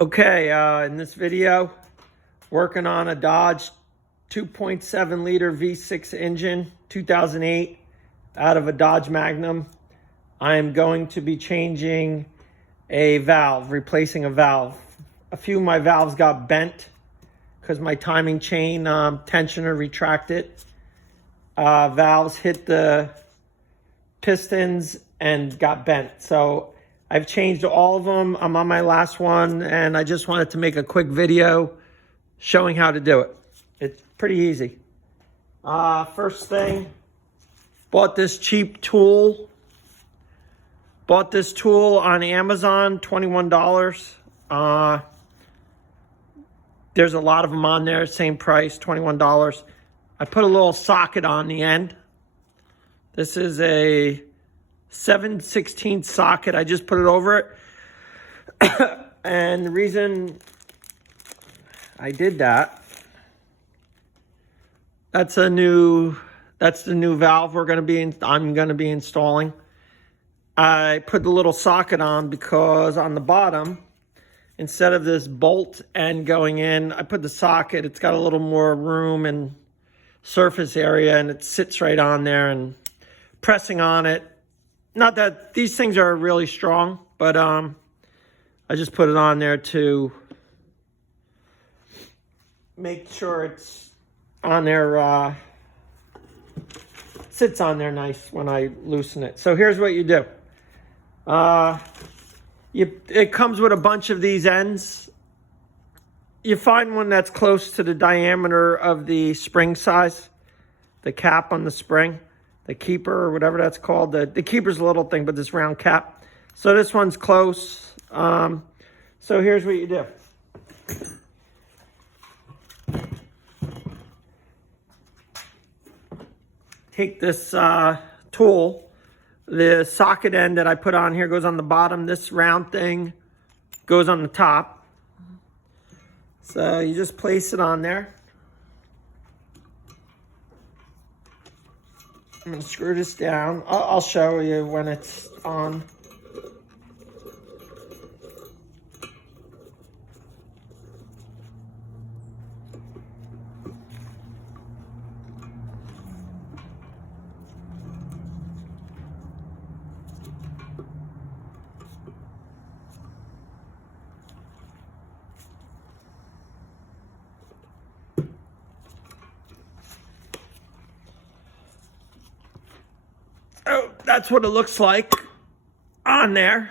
Okay, in this video, working on a Dodge 2.7 liter V6 engine, 2008, out of a Dodge Magnum. I am going to be changing a valve, replacing a valve. A few of my valves got bent because my timing chain tensioner retracted. Valves hit the pistons and got bent. So I've changed all of them. I'm on my last one, and I just wanted to make a quick video showing how to do it. It's pretty easy. First thing, bought this cheap tool. Bought this tool on Amazon, $21. There's a lot of them on there, same price, $21. I put a little socket on the end. This is a 7/16 socket. I just put it over it. And the reason I did that, that's the new valve I'm going to be installing. I put the little socket on because on the bottom, instead of this bolt end going in, I put the socket. It's got a little more room and surface area, and it sits right on there, and pressing on it. Not that these things are really strong, but I just put it on there to make sure it's on there, sits on there nice when I loosen it. So here's what you do. It comes with a bunch of these ends. You find one that's close to the diameter of the spring size, the cap on the spring, the keeper or whatever that's called. The keeper's a little thing, but this round cap. So this one's close. So here's what you do. Take this tool. The socket end that I put on here goes on the bottom. This round thing goes on the top. So you just place it on there. I'm going to screw this down. I'll show you when it's on. Oh, that's what it looks like on there.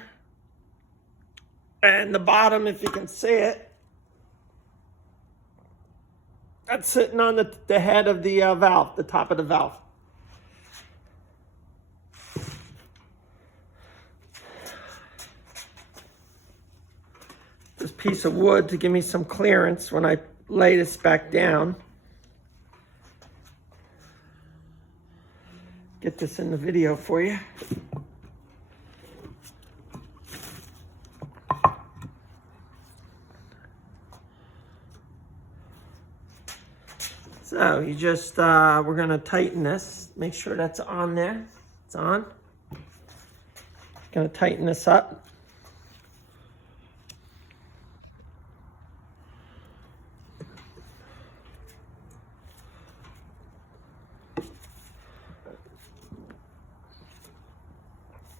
And the bottom, if you can see it, that's sitting on the head of the valve, the top of the valve. This piece of wood to give me some clearance when I lay this back down. Get this in the video for you. So you just, we're gonna tighten this. Make sure that's on there. It's on. Gonna tighten this up.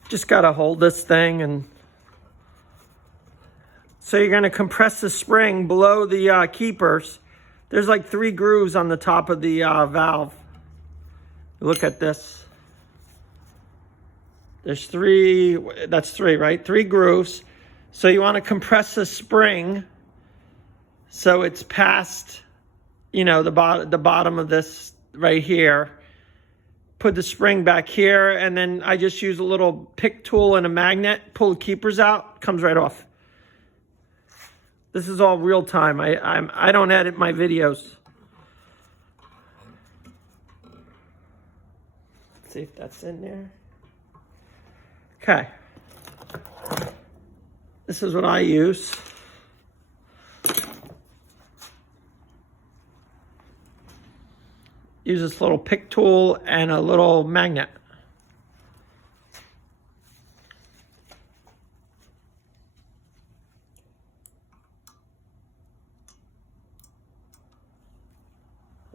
Just got to hold this thing, and so you're going to compress the spring below the keepers. There's like 3 grooves on the top of the valve. Look at this. There's 3, that's 3, right? 3 grooves. So you want to compress the spring so it's past, you know, the bottom of this right here. Put the spring back here, and then I just use a little pick tool and a magnet, pull the keepers out, comes right off. This is all real time. I don't edit my videos. Let's see if that's in there. Okay. This is what I use. Use this little pick tool and a little magnet.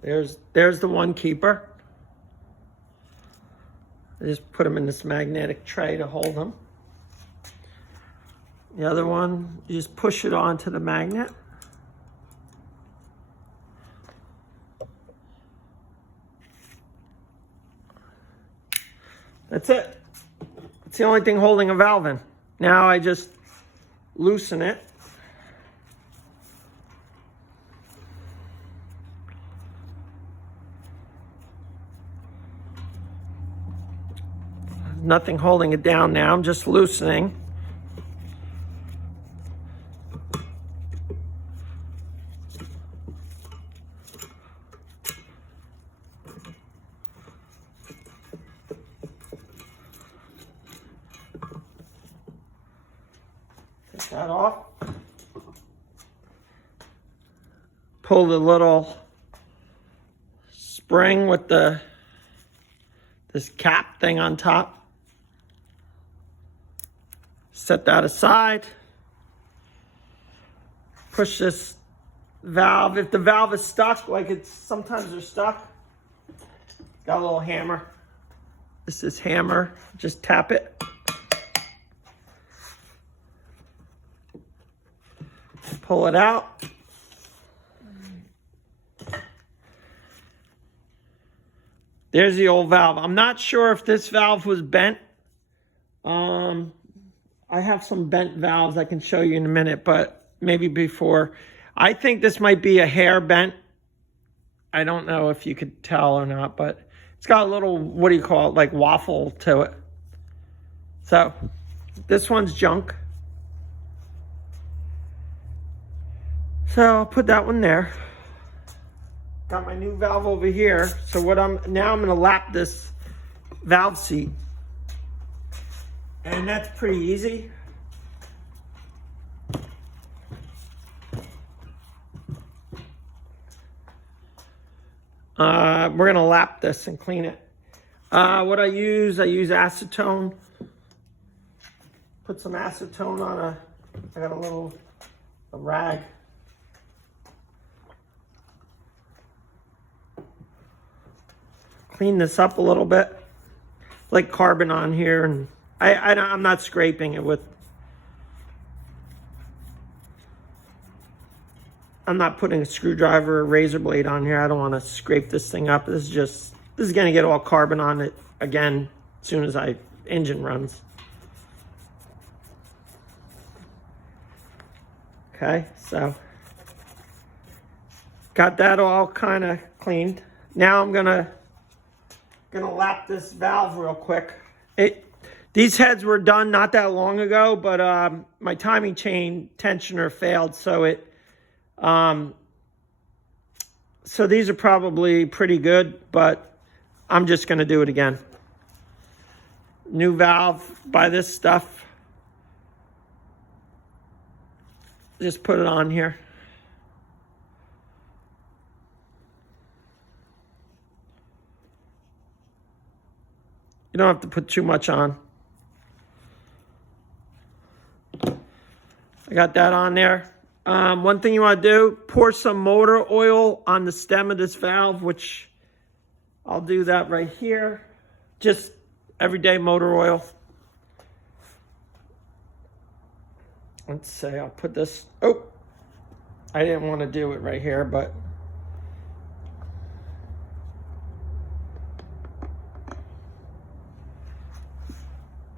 There's the one keeper. I just put them in this magnetic tray to hold them. The other one, you just push it onto the magnet. That's it. It's the only thing holding a valve in. Now I just loosen it. Nothing holding it down now. I'm just loosening. Take that off. Pull the little spring with this cap thing on top. Set that aside. Push this valve. If the valve is stuck, like sometimes they're stuck, got a little hammer. This is hammer. Just tap it. Pull it out. There's the old valve. I'm not sure if this valve was bent. I have some bent valves I can show you in a minute, but maybe before. I think this might be a hair bent. I don't know if you could tell or not, but it's got a little, what do you call it, like waffle to it. So this one's junk. So I'll put that one there. Got my new valve over here. So now I'm gonna lap this valve seat. And that's pretty easy. We're gonna lap this and clean it. What I use acetone. Put some acetone on I got a rag. Clean this up a little bit. Like carbon on here, and I'm not scraping it with. I'm not putting a screwdriver or razor blade on here. I don't want to scrape this thing up. This is gonna get all carbon on it again as soon as engine runs. Okay, so got that all kind of cleaned. Now I'm gonna lap this valve real quick. These heads were done not that long ago, but my timing chain tensioner failed, so these are probably pretty good, but I'm just gonna do it again. New valve, buy this stuff. Just put it on here. You don't have to put too much on. I got that on there. One thing you want to do, pour some motor oil on the stem of this valve, which I'll do that right here. Just everyday motor oil. Let's say I'll put this, oh, I didn't want to do it right here, but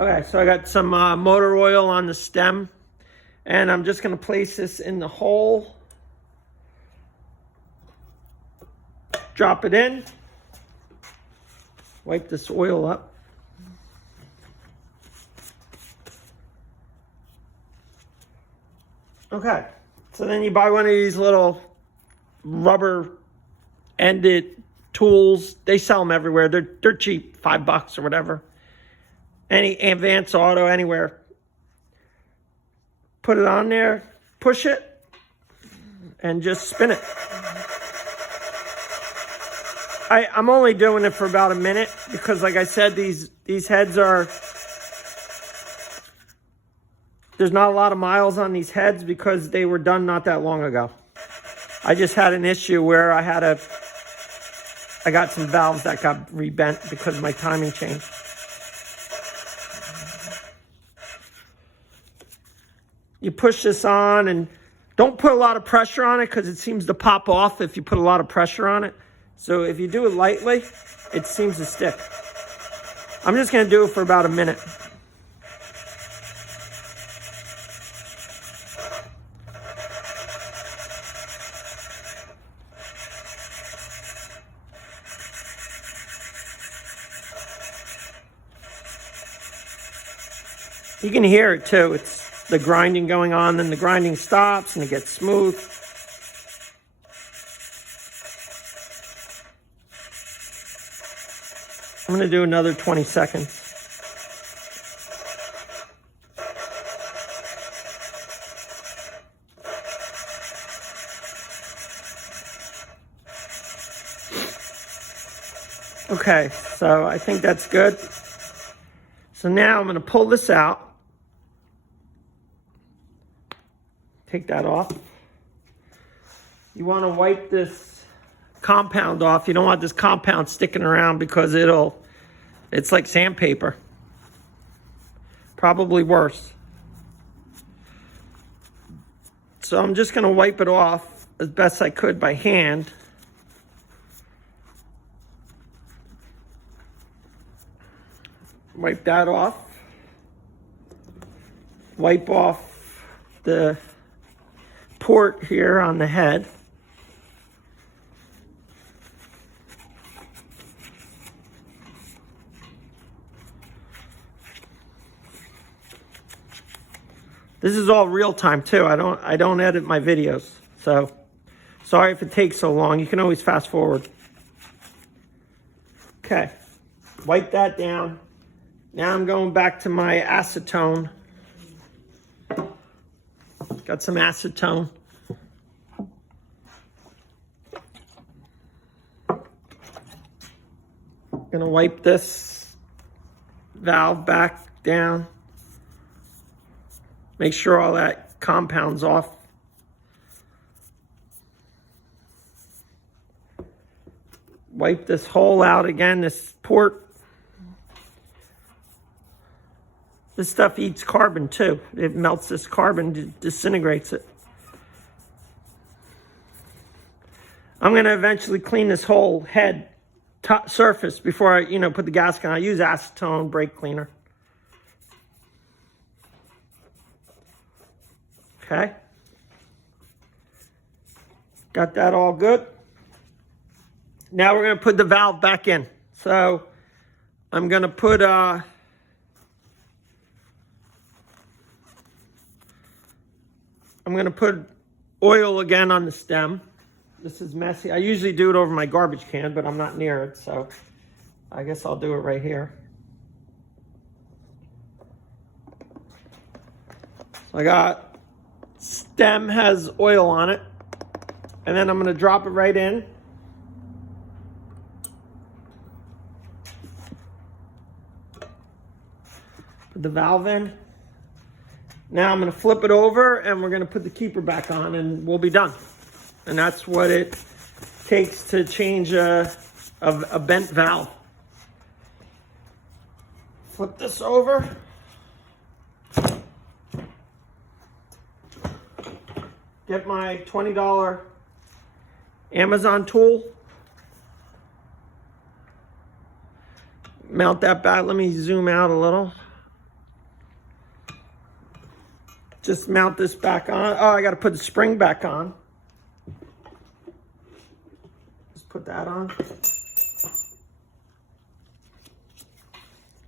okay, so I got some motor oil on the stem, and I'm just going to place this in the hole. Drop it in. Wipe this oil up. Okay, so then you buy one of these little rubber-ended tools. They sell them everywhere. They're cheap, $5 or whatever. Any Advance Auto, anywhere. Put it on there, push it, and just spin it. I'm only doing it for about a minute because, like I said, these heads are... There's not a lot of miles on these heads because they were done not that long ago. I just had an issue where I had to I got some valves that got rebent because of my timing chain. You push this on and don't put a lot of pressure on it because it seems to pop off if you put a lot of pressure on it. So if you do it lightly, it seems to stick. I'm just going to do it for about a minute. You can hear it too. It's the grinding going on, then the grinding stops and it gets smooth. I'm going to do another 20 seconds. Okay, so I think that's good. So now I'm going to pull this out. Take that off. You want to wipe this compound off. You don't want this compound sticking around because it's like sandpaper. Probably worse. So I'm just going to wipe it off as best I could by hand. Wipe that off. Wipe off the port here on the head. This is all real time too. I don't edit my videos. So sorry if it takes so long. You can always fast forward. Okay. Wipe that down. Now I'm going back to my acetone. Got some acetone. Gonna wipe this valve back down. Make sure all that compound's off. Wipe this hole out again, this port. This stuff eats carbon too. It melts this carbon, disintegrates it. I'm going to eventually clean this whole head surface before I, put the gasket on. I use acetone brake cleaner. Okay. Got that all good. Now we're going to put the valve back in. So I'm going to put oil again on the stem. This is messy. I usually do it over my garbage can, but I'm not near it, so I guess I'll do it right here. So I got stem has oil on it, and then I'm going to drop it right in. Put the valve in. Now I'm going to flip it over and we're going to put the keeper back on and we'll be done. And that's what it takes to change a bent valve. Flip this over. Get my $20 Amazon tool. Mount that back. Let me zoom out a little. Just mount this back on. Oh, I got to put the spring back on. Just put that on.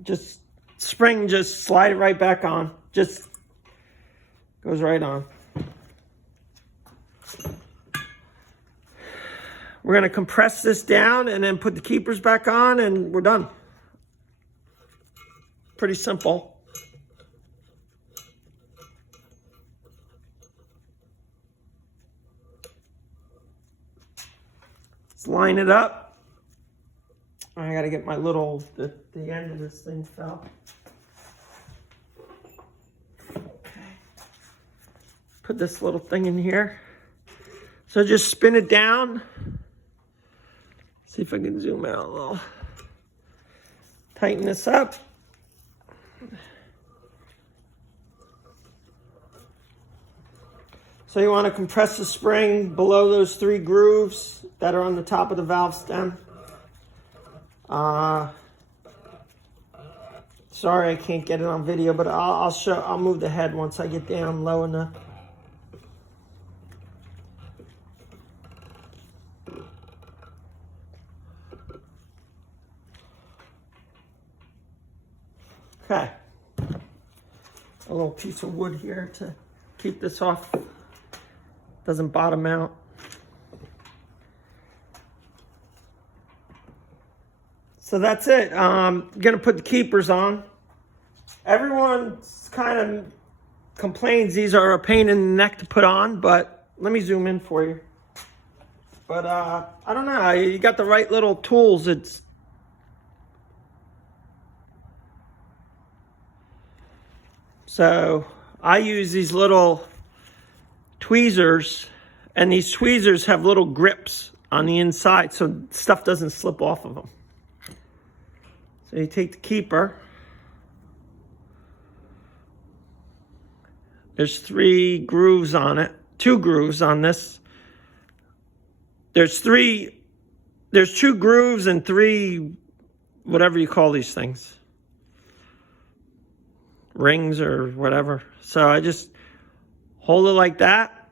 Just spring, just slide it right back on. Just goes right on. We're going to compress this down and then put the keepers back on and we're done. Pretty simple. Let's line it up. I got to get my the end of this thing fell. Okay. Put this little thing in here. So just spin it down. See if I can zoom out a little. Tighten this up. So you want to compress the spring below those 3 grooves that are on the top of the valve stem. Sorry I can't get it on video, but I'll move the head once I get down low enough. Okay. A little piece of wood here to keep this off. Doesn't bottom out. So that's it. I'm gonna put the keepers on. Everyone kind of complains these are a pain in the neck to put on, but let me zoom in for you. But I don't know, you got the right little tools. So I use these little tweezers, and these tweezers have little grips on the inside so stuff doesn't slip off of them. So you take the keeper. There's 3 grooves on it, 2 grooves on this. There's 2 grooves and 3, whatever you call these things. Rings or whatever. So I just hold it like that,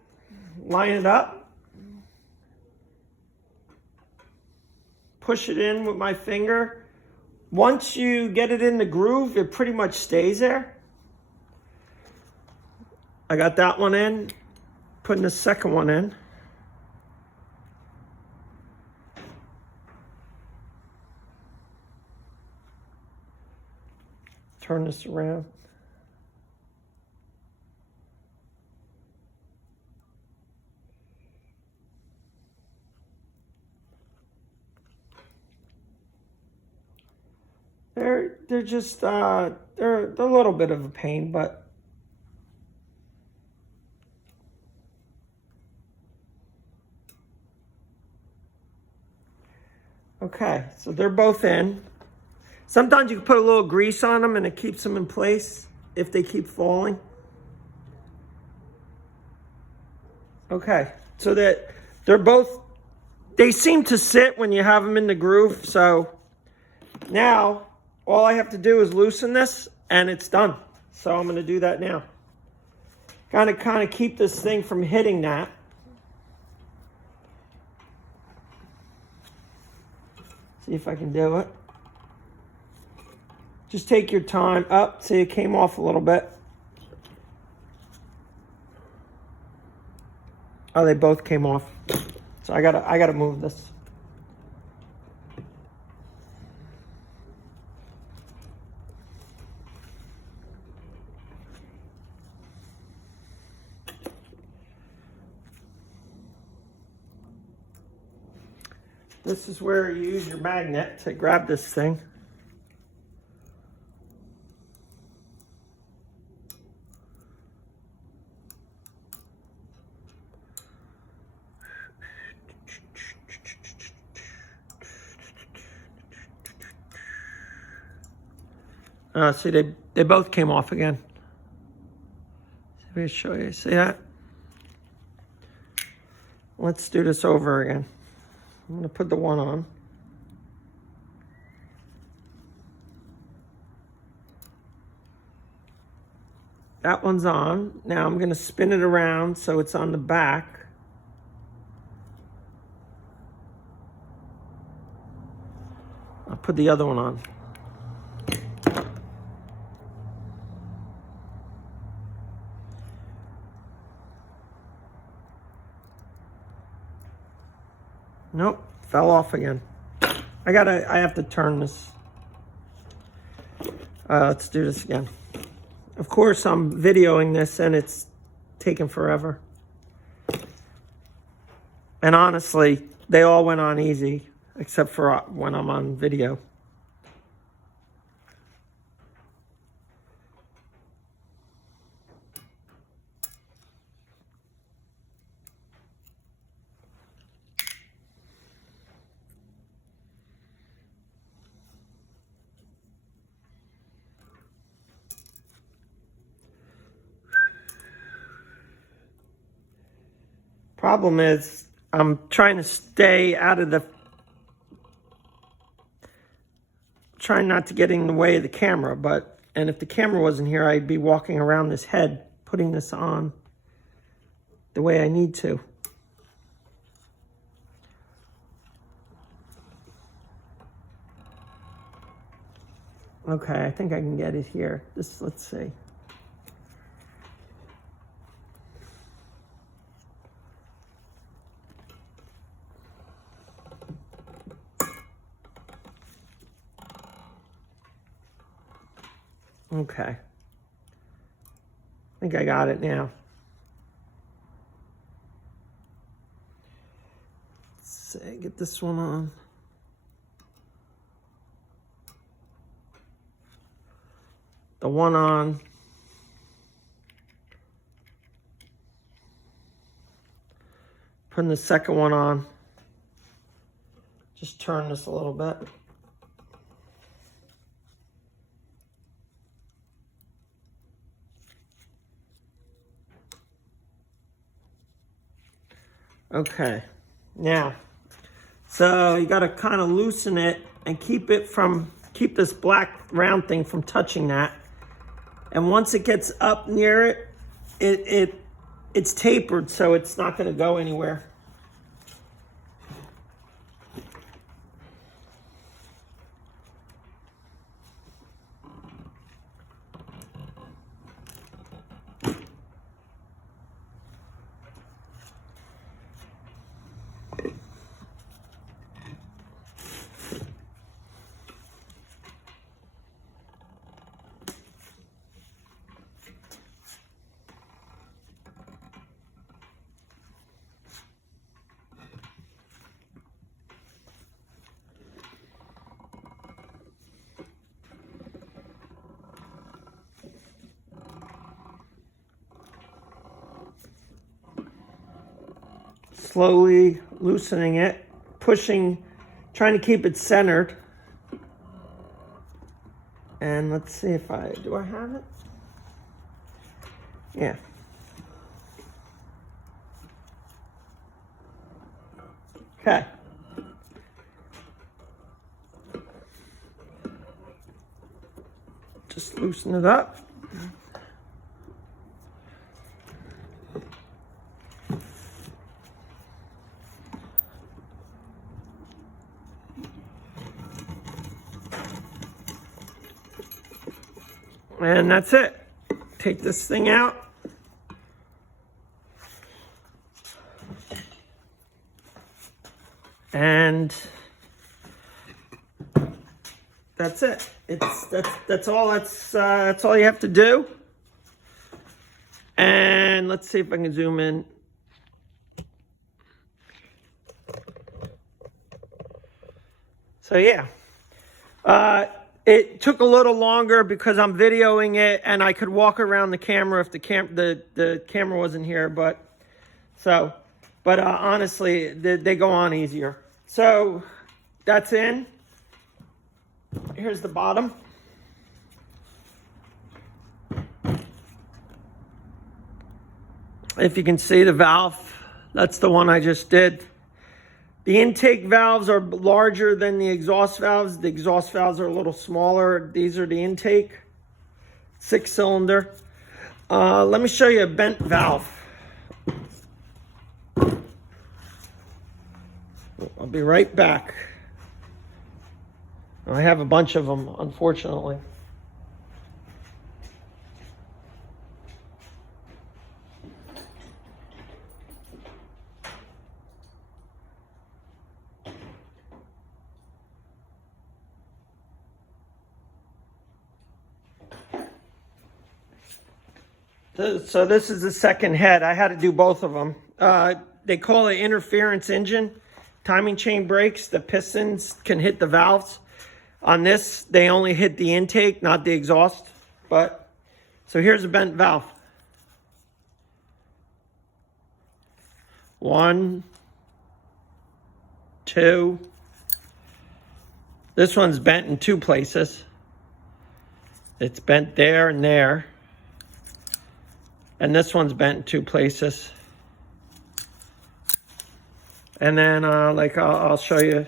line it up, push it in with my finger. Once you get it in the groove, it pretty much stays there. I got that one in, putting the second one in. Turn this around. They're just they're a little bit of a pain, but okay, so they're both in. Sometimes you can put a little grease on them and it keeps them in place if they keep falling. Okay, so that they seem to sit when you have them in the groove. So now all I have to do is loosen this and it's done. So I'm gonna do that now. Kind of keep this thing from hitting that. See if I can do it. Just take your time. Up, see, it came off a little bit. Oh, they both came off. So I gotta move this. This is where you use your magnet to grab this thing. See, they both came off again. Let me show you. See that? Let's do this over again. I'm going to put the one on. That one's on. Now I'm going to spin it around so it's on the back. I'll put the other one on. Nope, fell off again. I have to turn this. Let's do this again. Of course, I'm videoing this and it's taking forever. And honestly, they all went on easy, except for when I'm on video. Problem is, I'm trying to stay out of the... Trying not to get in the way of the camera, and if the camera wasn't here, I'd be walking around this head, putting this on the way I need to. Okay, I think I can get it here. Let's see. Okay. I think I got it now. Let's see, get this one on. The one on. Putting the second one on. Just turn this a little bit. Okay, now, so you got to kind of loosen it and keep this black round thing from touching that. And once it gets up near it, it's tapered, so it's not going to go anywhere. Slowly loosening it, pushing, trying to keep it centered. And let's see if do I have it? Yeah. Okay. Just loosen it up. And that's it. Take this thing out. And that's it. That's all you have to do. And let's see if I can zoom in. So yeah. It took a little longer because I'm videoing it and I could walk around the camera if the camera wasn't here, but honestly, they go on easier. So that's in. Here's the bottom. If you can see the valve, that's the one I just did. The intake valves are larger than the exhaust valves. The exhaust valves are a little smaller. These are the intake, 6-cylinder. Let me show you a bent valve. I'll be right back. I have a bunch of them, unfortunately. So this is the second head. I had to do both of them. They call it interference engine. Timing chain brakes, the pistons can hit the valves. On this, they only hit the intake, not the exhaust. So here's a bent valve. 1, 2. This one's bent in 2 places. It's bent there and there. And this one's bent in 2 places. And then like I'll show you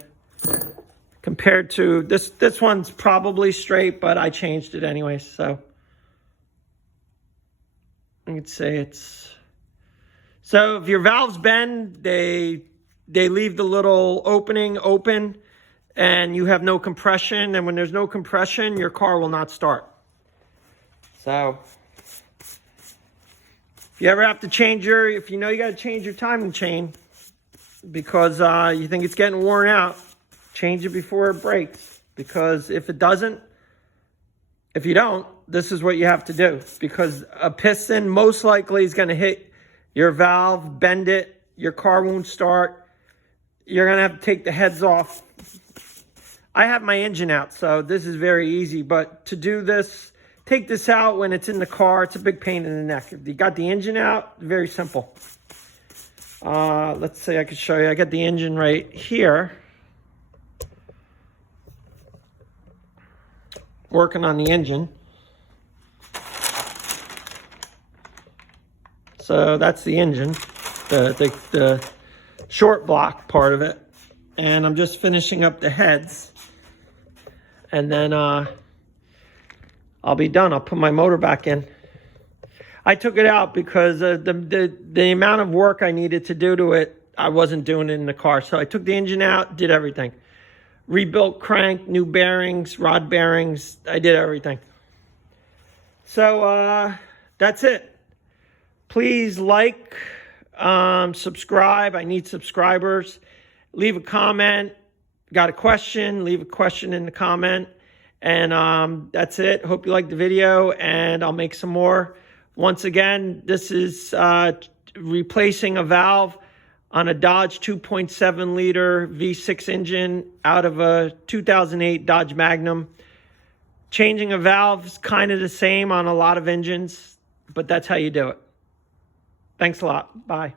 compared to this one's probably straight, but I changed it anyway. So you could say it's, so if your valves bend, they leave the little opening open and you have no compression. And when there's no compression, your car will not start. So if you ever have to change if you know you got to change your timing chain because you think it's getting worn out, change it before it breaks. Because if it doesn't, if you don't, this is what you have to do. Because a piston most likely is going to hit your valve, bend it, your car won't start. You're going to have to take the heads off. I have my engine out, so this is very easy. But to do this, take this out when it's in the car, it's a big pain in the neck. If you got the engine out, very simple. Let's say I could show you. I got the engine right here. Working on the engine. So that's the engine, the short block part of it. And I'm just finishing up the heads. And then I'll be done. I'll put my motor back in. I took it out because the amount of work I needed to do to it, I wasn't doing it in the car. So I took the engine out, did everything. Rebuilt crank, new bearings, rod bearings. I did everything. So that's it. Please like, subscribe. I need subscribers. Leave a comment. Got a question? Leave a question in the comment. And that's it. Hope you liked the video, and I'll make some more. Once again, this is replacing a valve on a Dodge 2.7 liter V6 engine out of a 2008 Dodge Magnum. Changing a valve is kind of the same on a lot of engines, but that's how you do it. Thanks a lot. Bye.